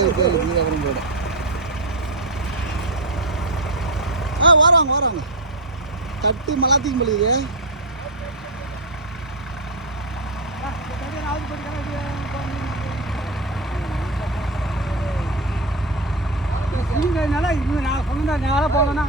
அப்புறம் போட வராங்க தட்டு மலாத்திக்கு போலிது நான் சொன்ன நேரம் போகலன்னா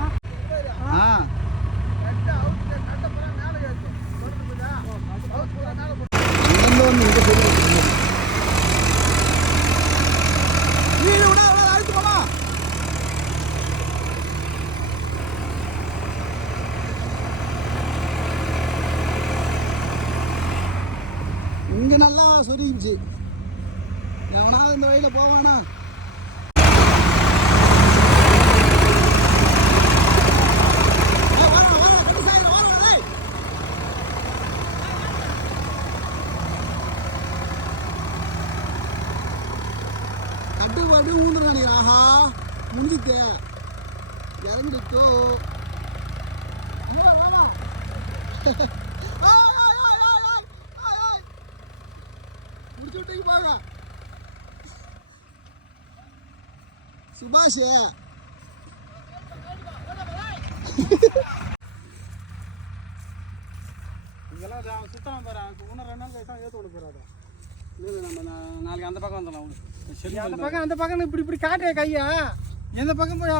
இங்க நல்லா சொருகிச்சு எவனாவது இந்த வழியில போவானா கட்டுப்பாடு ஊந்து நினைக்கிறேன் ஆஹா முடிஞ்சிட்ட இறங்கிட்டோ முடிச்சுட்டு பாருங்க சுபாஷ் இதெல்லாம் சுத்தம் போகிறேன் இன்னும் 2 நாள் கழிச்சு ஏற்று விட போகிறாரு இல்லை நம்ம நாளைக்கு அந்த பக்கம் வந்துடலாம் சரி அந்த பக்கம் இப்படி காட்டுற கையா எந்த பக்கம் போய்